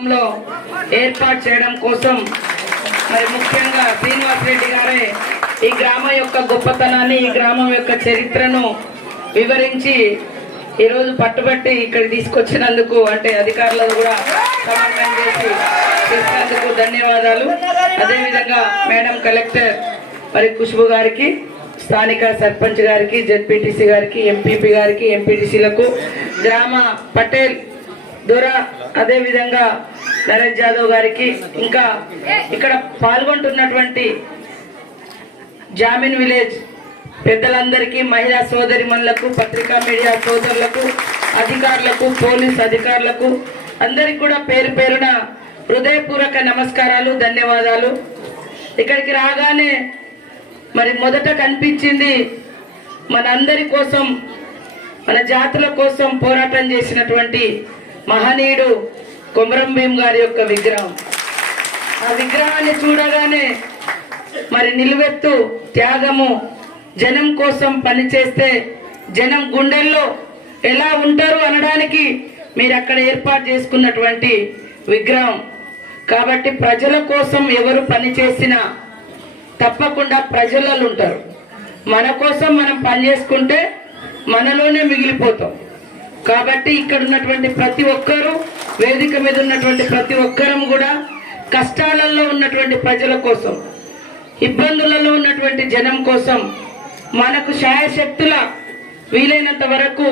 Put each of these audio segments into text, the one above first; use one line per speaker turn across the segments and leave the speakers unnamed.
గ్రామంలో ఏర్పాటు చేయడం కోసం మరి ముఖ్యంగా శ్రీనివాస్ రెడ్డి గారే ఈ గ్రామం యొక్క గొప్పతనాన్ని ఈ గ్రామం యొక్క చరిత్రను వివరించి ఈరోజు పట్టుబట్టి ఇక్కడ తీసుకొచ్చినందుకు అంటే అధికారులను కూడా సమన్వయం చేసి చేసినందుకు ధన్యవాదాలు. అదేవిధంగా మేడం కలెక్టర్ మరి ఖుష్బు గారికి స్థానిక సర్పంచ్ గారికి జెడ్పీటీసీ గారికి ఎంపీపీ గారికి ఎంపీటీసీలకు గ్రామ పటేల్ దూరా అదే విధంగా నరేష్ యాదవ్ గారికి ఇంకా ఇక్కడ పాల్గొంటున్నటువంటి జామిన్ విలేజ్ పెద్దలందరికీ మహిళా సోదరి పత్రికా మీడియా సోదరులకు అధికారులకు పోలీస్ అధికారులకు అందరికి కూడా పేరు పేరున హృదయపూర్వక నమస్కారాలు ధన్యవాదాలు. ఇక్కడికి రాగానే మరి మొదట కనిపించింది మనందరి కోసం మన జాతుల కోసం పోరాటం చేసినటువంటి మహనీయుడు కొమరం భీం గారి యొక్క విగ్రహం. ఆ విగ్రహాన్ని చూడగానే మరి నిలువెత్తు త్యాగము జనం కోసం పనిచేస్తే జనం గుండెల్లో ఎలా ఉంటారు అనడానికి మీరు అక్కడ ఏర్పాటు చేసుకున్నటువంటి విగ్రహం. కాబట్టి ప్రజల కోసం ఎవరు పనిచేసినా తప్పకుండా ప్రజలలో ఉంటారు మన కోసం మనం పనిచేసుకుంటే మనలోనే మిగిలిపోతాం. కాబట్టి ఇక్కడ ఉన్నటువంటి ప్రతి ఒక్కరూ వేదిక మీద ఉన్నటువంటి ప్రతి ఒక్కరం కూడా కష్టాలలో ఉన్నటువంటి ప్రజల కోసం ఇబ్బందులలో ఉన్నటువంటి జనం కోసం మనకు శాయశక్తుల వీలైనంత వరకు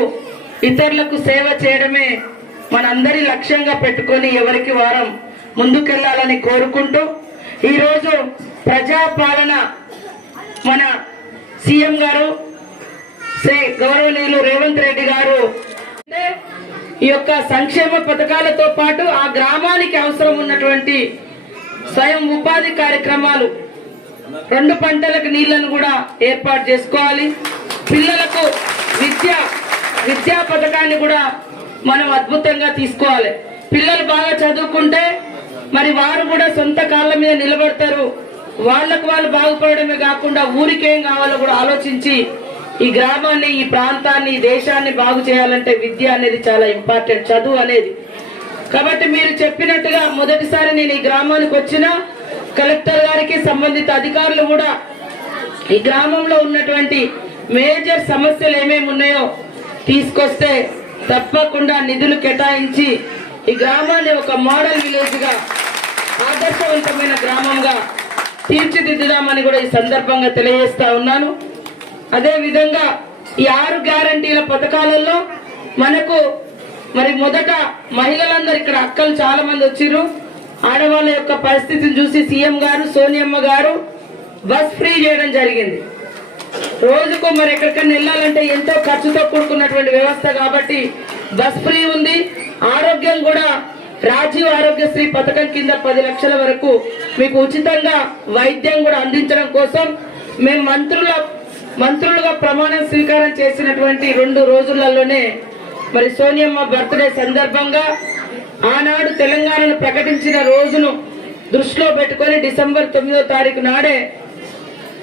ఇతరులకు సేవ చేయడమే మనందరి లక్ష్యంగా పెట్టుకొని ఎవరికి వారం ముందుకెళ్ళాలని కోరుకుంటూ ఈరోజు ప్రజాపాలన మన సీఎం గారు శ్రీ గౌరవనీయులు రేవంత్ రెడ్డి గారు ఈ యొక్క సంక్షేమ పథకాలతో పాటు ఆ గ్రామానికి అవసరం ఉన్నటువంటి స్వయం ఉపాధి కార్యక్రమాలు రెండు పంటలకు నీళ్ళను కూడా ఏర్పాటు చేసుకోవాలి. పిల్లలకు విద్య విద్యా పథకాన్ని కూడా మనం అద్భుతంగా తీసుకోవాలి. పిల్లలు బాగా చదువుకుంటే మరి వారు కూడా సొంత కాళ్ళ మీద నిలబడతారు. వాళ్ళకు వాళ్ళు బాగుపడమే కాకుండా ఊరికేం కావాలో కూడా ఆలోచించి ఈ గ్రామాన్ని ఈ ప్రాంతాన్ని ఈ దేశాన్ని బాగు చేయాలంటే విద్య అనేది చాలా ఇంపార్టెంట్ చదువు అనేది. కాబట్టి మీరు చెప్పినట్టుగా మొదటిసారి నేను ఈ గ్రామానికి వచ్చిన కలెక్టర్ గారికి సంబంధిత అధికారులు కూడా ఈ గ్రామంలో ఉన్నటువంటి మేజర్ సమస్యలు ఏమేమి ఉన్నాయో తీసుకొస్తే తప్పకుండా నిధులు కేటాయించి ఈ గ్రామాన్ని ఒక మోడల్ విలేజ్గా ఆదర్శవంతమైన గ్రామంగా తీర్చిదిద్దుదామని కూడా ఈ సందర్భంగా తెలియజేస్తా ఉన్నాను. అదే విధంగా ఈ ఆరు గ్యారంటీల పథకాలలో మనకు మరి మొదట మహిళలందరూ ఇక్కడ అక్కలు చాలా మంది వచ్చిర్రు. ఆడవాళ్ళ యొక్క పరిస్థితిని చూసి సీఎం గారు సోనియమ్మ గారు బస్ ఫ్రీ చేయడం జరిగింది. రోజుకు మరి ఎక్కడికైనా వెళ్ళాలంటే ఎంతో ఖర్చుతో కూడుకున్నటువంటి వ్యవస్థ కాబట్టి బస్ ఫ్రీ ఉంది. ఆరోగ్యం కూడా రాజీవ్ ఆరోగ్యశ్రీ పథకం కింద పది లక్షల వరకు మీకు ఉచితంగా వైద్యం కూడా అందించడం కోసం మేము మంత్రుల మంత్రులుగా ప్రమాణం స్వీకారం చేసినటువంటి రెండు రోజులలోనే మరి సోనియమ్మ బర్త్డే సందర్భంగా ఆనాడు తెలంగాణను ప్రకటించిన రోజును దృష్టిలో పెట్టుకొని డిసెంబర్ తొమ్మిదో తారీఖు నాడే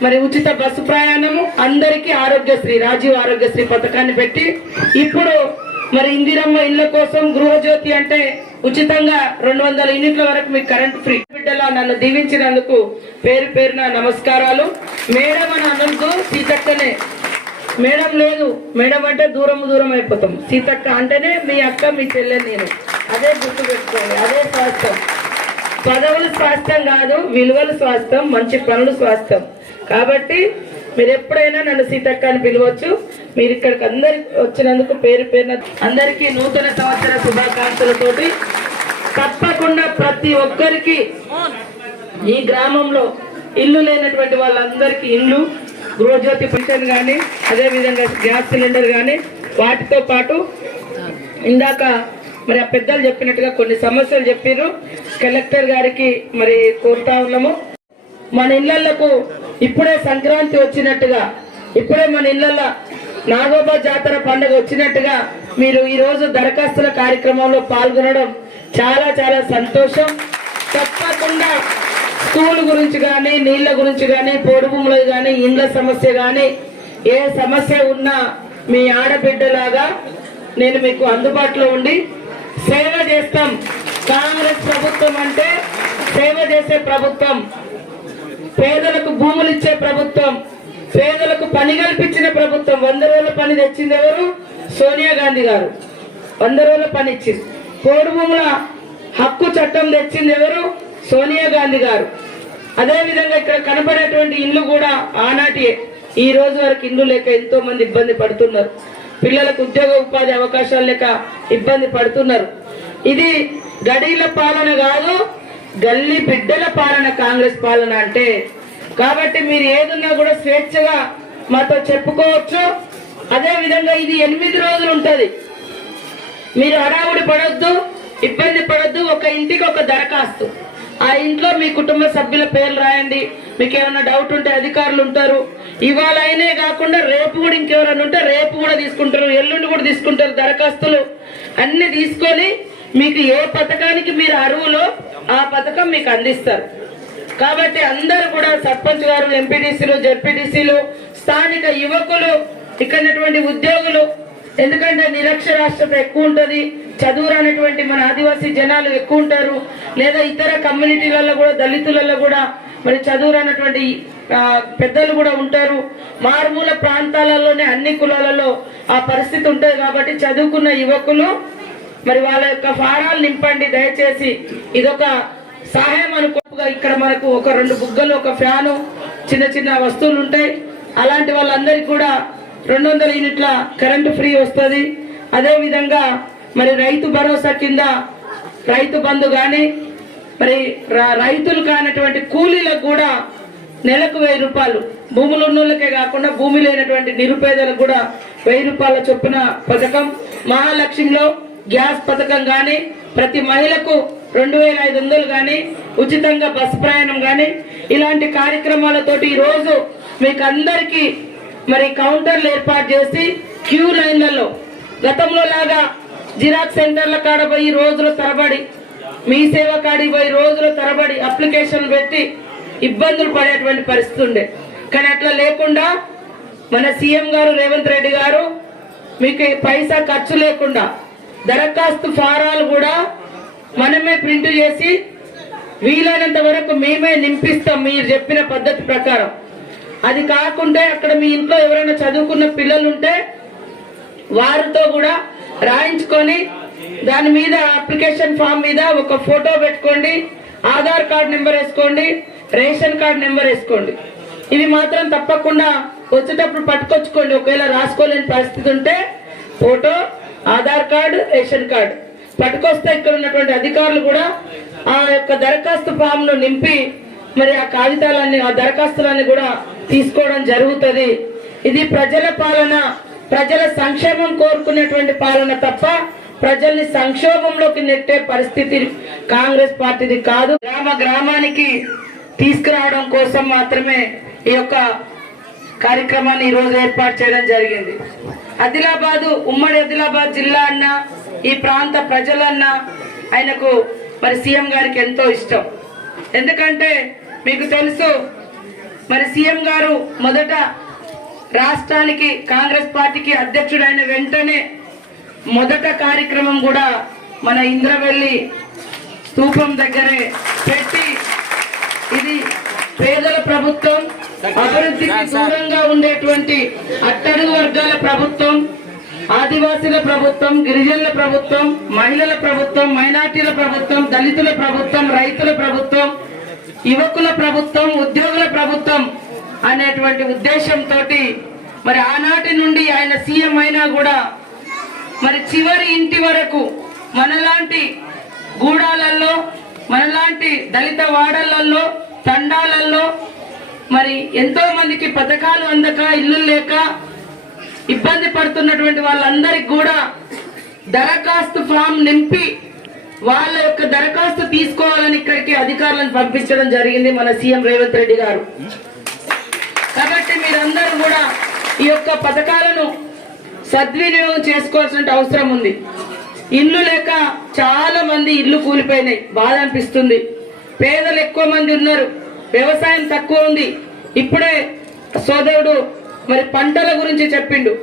మరి ఉచిత బస్సు ప్రయాణము అందరికీ ఆరోగ్యశ్రీ రాజీవ్ ఆరోగ్యశ్రీ పథకాన్ని పెట్టి ఇప్పుడు మరి ఇందిరమ్మ ఇళ్ళ కోసం గృహజ్యోతి అంటే ఉచితంగా రెండు వందల యూనిట్ల వరకు మీకు కరెంట్ ఫ్రీ. బిడ్డలా నన్ను దీవించినందుకు పేరు పేరున నమస్కారాలు. మేడం అని అనొద్దు సీతక్కనే. మేడం లేదు మేడం అంటే దూరం దూరం అయిపోతాం. సీతక్క అంటేనే మీ అక్క మీ చెల్లె నేను. అదే గుర్తు పెట్టుకోండి అదే స్వాస్థ్యం. పదవులు స్వాస్థ్యం కాదు విలువలు స్వాస్థ్యం మంచి పనులు స్వాస్థ్యం. కాబట్టి మీరు ఎప్పుడైనా నన్ను సీతక్క అని పిలవచ్చు. మీరు ఇక్కడికి అందరికి వచ్చినందుకు పేరు పేరున అందరికీ నూతన సంవత్సర శుభాకాంక్షలతోటి తప్పకుండా ప్రతి ఒక్కరికి ఈ గ్రామంలో ఇల్లు లేనటువంటి వాళ్ళందరికీ ఇల్లు గృహజ్యోతి పెన్షన్ కానీ అదేవిధంగా గ్యాస్ సిలిండర్ కానీ వాటితో పాటు ఇందాక మరి ఆ పెద్దలు చెప్పినట్టుగా కొన్ని సమస్యలు చెప్పారు కలెక్టర్ గారికి మరి కోరుతా ఉన్నాము. మన ఇళ్ళకు ఇప్పుడే సంక్రాంతి వచ్చినట్టుగా ఇప్పుడే మన ఇళ్ళలో నాగోబా జాతర పండుగ వచ్చినట్టుగా మీరు ఈరోజు దరఖాస్తుల కార్యక్రమంలో పాల్గొనడం చాలా చాలా సంతోషం. తప్పకుండా స్కూల్ గురించి కానీ నీళ్ళ గురించి కానీ పోడు భూములు కానీ ఇండ్ల సమస్య కానీ ఏ సమస్య ఉన్నా మీ ఆడబిడ్డలాగా నేను మీకు అందుబాటులో ఉండి సేవ చేస్తాం. కాంగ్రెస్ ప్రభుత్వం అంటే సేవ చేసే ప్రభుత్వం. పేదలకు భూములు ఇచ్చే ప్రభుత్వం. పేదలకు పని కల్పించిన ప్రభుత్వం. వంద రోజుల పని తెచ్చింది ఎవరు? సోనియా గాంధీ గారు. వంద రోజుల పని ఇచ్చింది. పోడు భూముల హక్కు చట్టం తెచ్చింది ఎవరు? సోనియా గాంధీ గారు. అదేవిధంగా ఇక్కడ కనపడేటువంటి ఇల్లు కూడా ఆనాటి ఈ రోజు వరకు ఇల్లు లేక ఎంతో మంది ఇబ్బంది పడుతున్నారు. పిల్లలకు ఉద్యోగ ఉపాధి అవకాశాలు లేక ఇబ్బంది పడుతున్నారు. ఇది గడీల పాలన కాదు గల్లీ బిడ్డల పాలన కాంగ్రెస్ పాలన అంటే. కాబట్టి మీరు ఏదున్నా కూడా స్వేచ్ఛగా మాతో చెప్పుకోవచ్చు. అదే విధంగా ఇది ఎనిమిది రోజులు ఉంటుంది. మీరు హడావుడి పడొద్దు ఇబ్బంది పడొద్దు ఒక ఇంటికి ఒక దరఖాస్తు. ఆ ఇంట్లో మీ కుటుంబ సభ్యుల పేర్లు రాయండి. మీకు ఏమైనా డౌట్ ఉంటే అధికారులు ఉంటారు. ఇవాళ అయినే కాకుండా రేపు కూడా ఇంకెవరైనా ఉంటే రేపు కూడా తీసుకుంటారు ఎల్లుండి కూడా తీసుకుంటారు దరఖాస్తులు. అన్ని తీసుకొని మీకు ఏ పథకానికి మీరు అరువులో ఆ పథకం మీకు అందిస్తారు. కాబట్టి అందరూ కూడా సర్పంచ్ గారు ఎంపీటీసీలు జెడ్పీటీసీలు స్థానిక యువకులు ఇక్కడ ఉద్యోగులు ఎందుకంటే నిరక్షరాస్యత ఎక్కువ ఉంటుంది చదువు రానటువంటి మన ఆదివాసీ జనాలు ఎక్కువ ఉంటారు లేదా ఇతర కమ్యూనిటీలలో కూడా దళితులలో కూడా మరి చదువు రానటువంటి పెద్దలు కూడా ఉంటారు. మారుమూల ప్రాంతాలలోనే అన్ని కులాలలో ఆ పరిస్థితి ఉంటుంది కాబట్టి చదువుకున్న యువకులు మరి వాళ్ళ యొక్క ఫారాలు నింపండి దయచేసి ఇదొక సహాయం అనుకోగా ఇక్కడ మనకు ఒక రెండు బుగ్గలు ఒక ఫ్యాను చిన్న చిన్న వస్తువులు ఉంటాయి. అలాంటి వాళ్ళందరికీ కూడా రెండు వందల యూనిట్ల కరెంటు ఫ్రీ వస్తుంది. అదేవిధంగా మరి రైతు భరోసా కింద రైతు బంధు కానీ మరి రైతులు కానటువంటి కూలీలకు కూడా నెలకు వెయ్యి రూపాయలు. భూములు ఉన్నోళ్ళకే కాకుండా భూమి లేనటువంటి నిరుపేదలకు కూడా వెయ్యి రూపాయల చొప్పున పథకం. మహాలక్ష్మిలో గ్యాస్ పథకం కానీ ప్రతి మహిళకు రెండు వేల ఐదు వందలు కానీ ఉచితంగా బస్ ప్రయాణం కానీ ఇలాంటి కార్యక్రమాలతోటి ఈరోజు మీకు అందరికీ మరి కౌంటర్లు ఏర్పాటు చేసి క్యూ లైన్లలో గతంలో లాగా జిరాక్స్ సెంటర్ల కాడ పోయి రోజుల తరబడి మీ సేవ కాడికి పోయి రోజుల తరబడి అప్లికేషన్ పెట్టి ఇబ్బందులు పడేటువంటి పరిస్థితి ఉండే. కానీ అట్లా లేకుండా మన సీఎం గారు రేవంత్ రెడ్డి గారు మీకు పైసా ఖర్చు లేకుండా దరఖాస్తు ఫారాలు కూడా మనమే ప్రింట్ చేసి వీలైనంత వరకు మేమే నింపిస్తాం మీరు చెప్పిన పద్ధతి ప్రకారం. అది కాకుంటే అక్కడ మీ ఇంట్లో ఎవరైనా చదువుకున్న పిల్లలు ఉంటే వారితో కూడా రాయించుకొని దాని మీద అప్లికేషన్ ఫామ్ మీద ఒక ఫోటో పెట్టుకోండి ఆధార్ కార్డ్ నెంబర్ వేసుకోండి రేషన్ కార్డ్ నెంబర్ వేసుకోండి. ఇవి మాత్రం తప్పకుండా వచ్చేటప్పుడు పట్టుకొచ్చుకోండి. ఒకవేళ రాసుకోలేని పరిస్థితి ఉంటే photo Aadhaar card ration card. పట్టుకొస్తే ఇక్కడ ఉన్నటువంటి అధికారులు కూడా ఆ యొక్క దరఖాస్తు ఫామ్ను నింపి మరి ఆ కాగితాలన్నీ ఆ దరఖాస్తులన్నీ కూడా తీసుకోవడం జరుగుతుంది. ఇది ప్రజల పాలన ప్రజల సంక్షేమం కోరుకునేటువంటి పాలన తప్ప ప్రజల్ని సంక్షోభంలోకి నెట్టే పరిస్థితి కాంగ్రెస్ పార్టీది కాదు. గ్రామ గ్రామానికి తీసుకురావడం కోసం మాత్రమే ఈ యొక్క కార్యక్రమాన్ని ఈరోజు ఏర్పాటు చేయడం జరిగింది. ఆదిలాబాదు ఉమ్మడి ఆదిలాబాద్ జిల్లా అన్న ఈ ప్రాంత ప్రజలన్నా ఆయనకు మరి సీఎం గారికి ఎంతో ఇష్టం. ఎందుకంటే మీకు తెలుసు మరి సీఎం గారు మొదట రాష్ట్రానికి కాంగ్రెస్ పార్టీకి అధ్యక్షుడైన వెంటనే మొదట కార్యక్రమం కూడా మన ఇంద్రవెల్లి స్తూపం దగ్గరే పెట్టి ఇది పేదల ప్రభుత్వం అభివృద్ధికి దూరంగా ఉండేటువంటి అట్టడుగు వర్గాల ప్రభుత్వం ఆదివాసీల ప్రభుత్వం గిరిజనుల ప్రభుత్వం మహిళల ప్రభుత్వం మైనార్టీల ప్రభుత్వం దళితుల ప్రభుత్వం రైతుల ప్రభుత్వం యువకుల ప్రభుత్వం ఉద్యోగుల ప్రభుత్వం అనేటువంటి ఉద్దేశంతో మరి ఆనాటి నుండి ఆయన సీఎం అయినా కూడా మరి చివరి ఇంటి వరకు మనలాంటి గూడాలలో మనలాంటి దళిత వాడలలో తండాలలో మరి ఎంతో మందికి పథకాలు అందక ఇల్లు లేక ఇబ్బంది పడుతున్నటువంటి వాళ్ళందరికి కూడా దరఖాస్తు ఫామ్ నింపి వాళ్ళ యొక్క దరఖాస్తు తీసుకోవాలని ఇక్కడికి అధికారులను పంపించడం జరిగింది మన సీఎం రేవంత్ రెడ్డి గారు. కాబట్టి మీరందరూ కూడా ఈ యొక్క పథకాలను సద్వినియోగం చేసుకోవాల్సిన అవసరం ఉంది. ఇల్లు లేక చాలా మంది ఇల్లు కూలిపోయినాయి. బాధ అనిపిస్తుంది. పేదలు ఎక్కువ మంది ఉన్నారు. వ్యవసాయం తక్కువ ఉంది. ఇప్పుడే సోదరుడు మరి పంటల గురించి చెప్పిండు.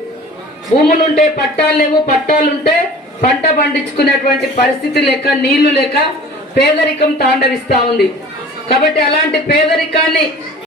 భూములుంటే పట్టాలు లేవు పట్టాలుంటే పంట పండించుకునేటువంటి పరిస్థితి లేక నీళ్ళు లేక పేదరికం తాండవిస్తా ఉంది. కాబట్టి అలాంటి పేదరికాన్ని